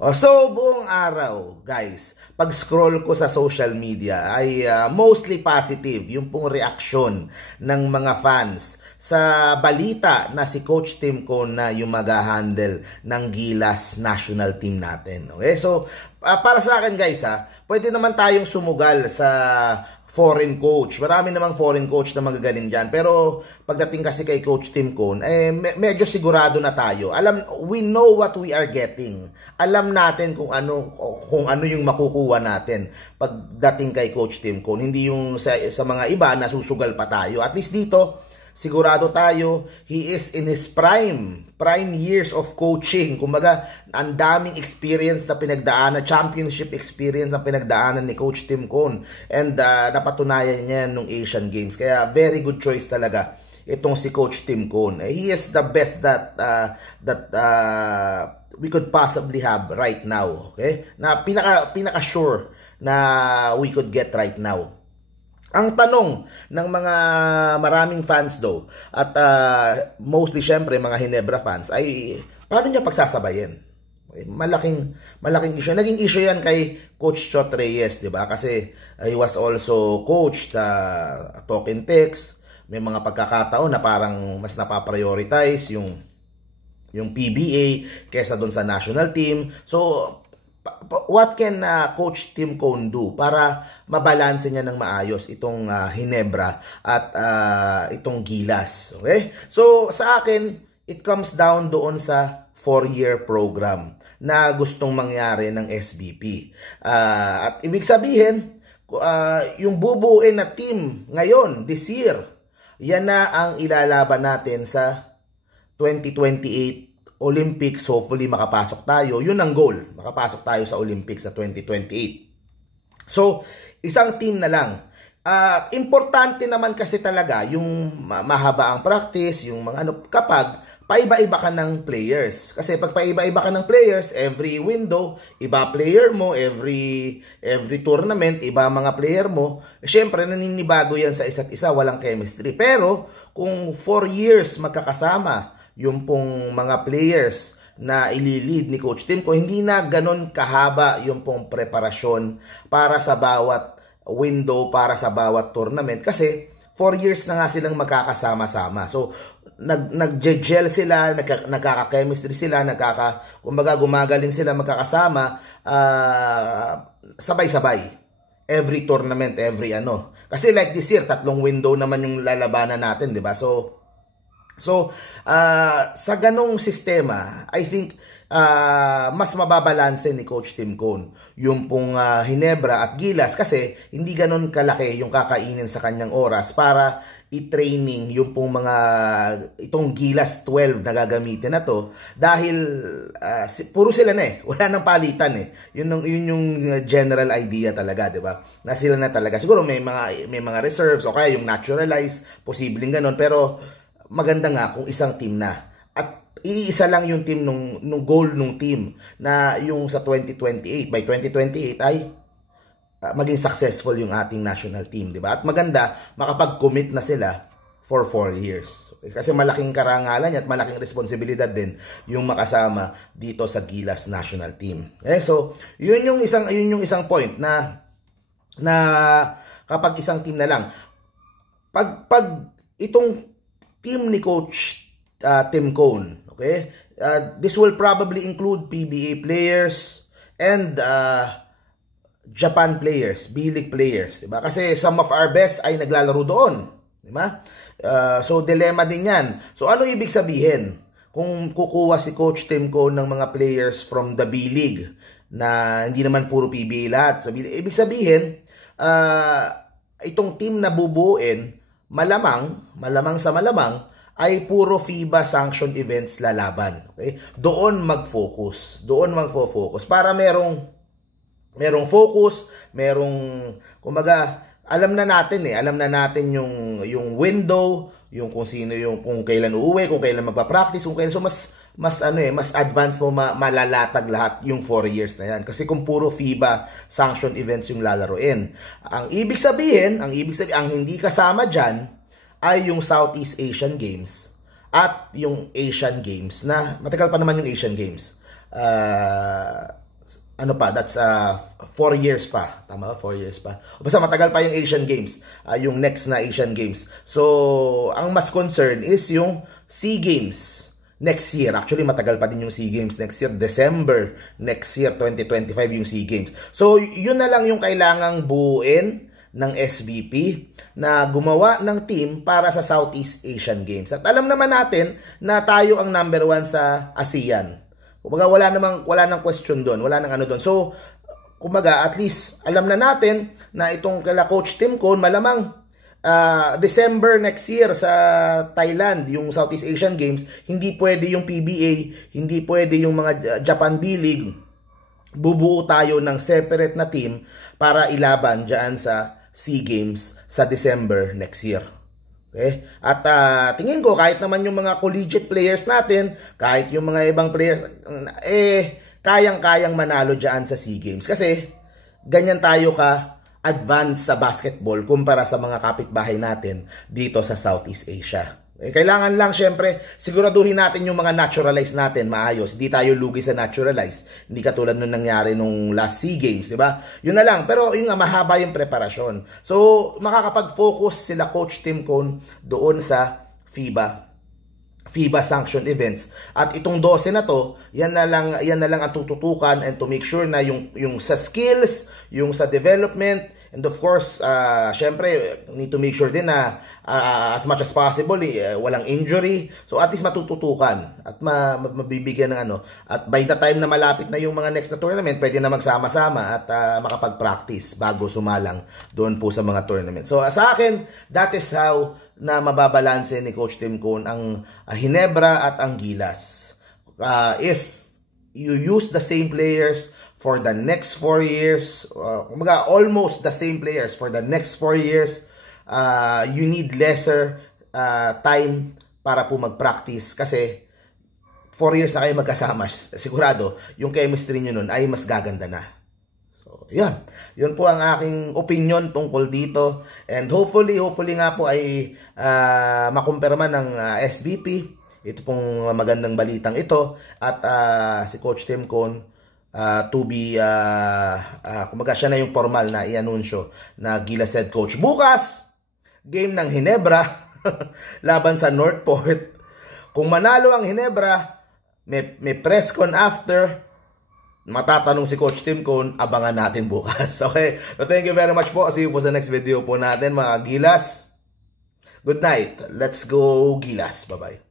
So, buong araw, guys, pag-scroll ko sa social media ay mostly positive yung pong reaksyon ng mga fans sa balita na si Coach Tim Cone na yung mag-handle ng Gilas national team natin. Okay? So, para sa akin guys, pwede naman tayong sumugal sa foreign coach. Marami namang foreign coach na magagaling dyan. Pero pagdating kasi kay Coach Tim Cone, medyo sigurado na tayo. We know what we are getting. Alam natin kung ano yung makukuha natin pagdating kay Coach Tim Cone. Hindi yung sa mga iba na susugal pa tayo. At least dito, sigurado tayo, he is in his prime years of coaching. Kumbaga, ang daming experience na pinagdaanan, championship experience na pinagdaanan ni Coach Tim Cone. And napatunayan niya nung Asian Games. Kaya very good choice talaga itong si Coach Tim Cone. He is the best that we could possibly have right now. Okay? Na pinaka sure na we could get right now. Ang tanong ng mga maraming fans daw at mostly syempre mga Ginebra fans ay paano niya pagsasabayin? Malaking issue. Naging issue yan kay Coach Chot Reyes, di ba? Kasi he was also coached talk and text. May mga pagkakataon na parang mas napaprioritize yung PBA kesa doon sa national team. So what can Coach Tim Cone do para mabalanse niya ng maayos itong Ginebra at itong Gilas? Okay? So, sa akin, it comes down doon sa 4-year program na gustong mangyari ng SBP. At ibig sabihin, yung bubuin na team ngayon, this year, yan na ang ilalaban natin sa 2028 Olympics. Hopefully makapasok tayo. Yun ang goal. Makapasok tayo sa Olympics sa 2028. So, isang team na lang. Importante naman kasi talaga yung mahaba ang practice, yung mga kapag paiba-iba ka ng players. Kasi pag paiba-iba ka ng players, every window, iba player mo, every tournament, iba mga player mo, syempre naninibago yan sa isa't isa, walang chemistry. Pero kung 4 years magkakasama yung pong mga players na ililid ni Coach Tim Cone, hindi na ganon kahaba yung pong preparasyon para sa bawat window, para sa bawat tournament. Kasi 4 years na nga silang magkakasama-sama. So, nag-gel sila, nagkaka-chemistry sila, kumbaga gumagaling sila magkakasama, sabay-sabay. Every tournament, every ano. Kasi like this year, 3 window naman yung lalabanan natin, di ba? So, sa ganong sistema, I think mas mababalanse ni Coach Tim Cone yung pong Ginebra at Gilas kasi hindi ganon kalaki yung kakainin sa kanyang oras para i-training yung pong itong Gilas 12 na gagamitin na to dahil puro sila na wala nang palitan Yun yung general idea talaga, 'di ba? Na sila na talaga. Siguro may mga reserves o kaya yung naturalized, posibleng ganon, pero maganda nga kung isang team na. At iisa lang yung team nung goal nung team na yung sa 2028. By 2028 ay maging successful yung ating national team, di ba? At maganda makapag-commit na sila for 4 years. Kasi malaking karangalan at malaking responsibilidad din yung makasama dito sa Gilas national team. So, yun yung isang point na kapag isang team na lang. Pag itong team ni Coach Tim Cone, okay? This will probably include PBA players and Japan players, B-League players, diba? Kasi some of our best ay naglalaro doon, diba? So dilemma din 'yan. So ano ibig sabihin kung kukuha si Coach Tim Cone ng mga players from the B-League na hindi naman puro PBA lahat? Ibig sabihin, itong team na bubuin malamang ay puro FIBA sanctioned events lalaban. Okay? Doon mag-focus. Para merong focus, kumbaga, alam na natin yung window, yung kung sino kung kailan uuwi, kung kailan magpa-practice, kung kailan. So mas advanced mo malalatag lahat yung 4 years na yan. Kasi kung puro FIBA sanctioned events yung lalaroin. Ang ibig sabihin, ang hindi kasama dyan ay yung Southeast Asian Games at yung Asian Games na matagal pa naman yung Asian Games. ano pa, that's 4 years pa. Tama ba? 4 years pa. O basta matagal pa yung Asian Games, yung next na Asian Games. So, ang mas concern is yung SEA Games next year. Actually, matagal pa din yung SEA Games next year. December next year, 2025 yung SEA Games. So, yun na lang yung kailangang buuin ng SBP na gumawa ng team para sa Southeast Asian Games. At alam naman natin na tayo ang number 1 sa ASEAN. Kumbaga, wala nang question doon, wala nang ano doon. So, kumbaga, at least alam na natin na itong kala Coach Tim Cone, malamang December next year sa Thailand, yung Southeast Asian Games, hindi pwede yung PBA, hindi pwede yung mga Japan B-League. Bubuo tayo ng separate na team para ilaban dyan sa SEA Games sa December next year. Okay? At tingin ko, kahit naman yung mga collegiate players natin, kahit yung mga ibang players, kayang-kayang manalo dyan sa SEA Games. Kasi, ganyan tayo ka-advanced sa basketball kumpara sa mga kapitbahay natin dito sa Southeast Asia. Kailangan lang, syempre, siguraduhin natin yung mga naturalized natin maayos. Hindi tayo lugi sa naturalized. Hindi katulad nung nangyari nung last SEA Games, di ba? Yun na lang. Pero yun nga, mahaba yung preparasyon. So, makakapag-focus sila Coach Tim Cone doon sa FIBA sanctioned events. At itong 12 na to, yan na lang ang tututukan and to make sure na yung sa skills, yung sa development, and of course, syempre, need to make sure din na as much as possible, walang injury. So at least matututukan at mabibigyan ng ano. At by the time na malapit na yung mga next na tournament, pwede na magsama-sama at makapag-practice bago sumalang doon po sa mga tournament. So sa akin, that is how na mababalanse ni Coach Tim Cone ang Ginebra at ang Gilas. If you use the same players for the next 4 years, almost the same players for the next 4 years, you need lesser time para po mag-practice kasi 4 years na kayo magkasama. Sigurado, yung chemistry nyo nun ay mas gaganda na. So, yan. Yun po ang aking opinion tungkol dito. And hopefully nga po ay makumpirma ng SBP. Ito pong magandang balitang ito. At si Coach Tim Cone, to be kumaga siya na yung formal na i-anunsyo na Gilas head coach. Bukas, game ng Ginebra laban sa Northport. Kung manalo ang Ginebra, may press con after, matatanong si Coach Tim Cone, abangan natin bukas. Okay? So thank you very much po. See you po sa next video po natin mga Gilas. Good night. Let's go Gilas. Bye-bye.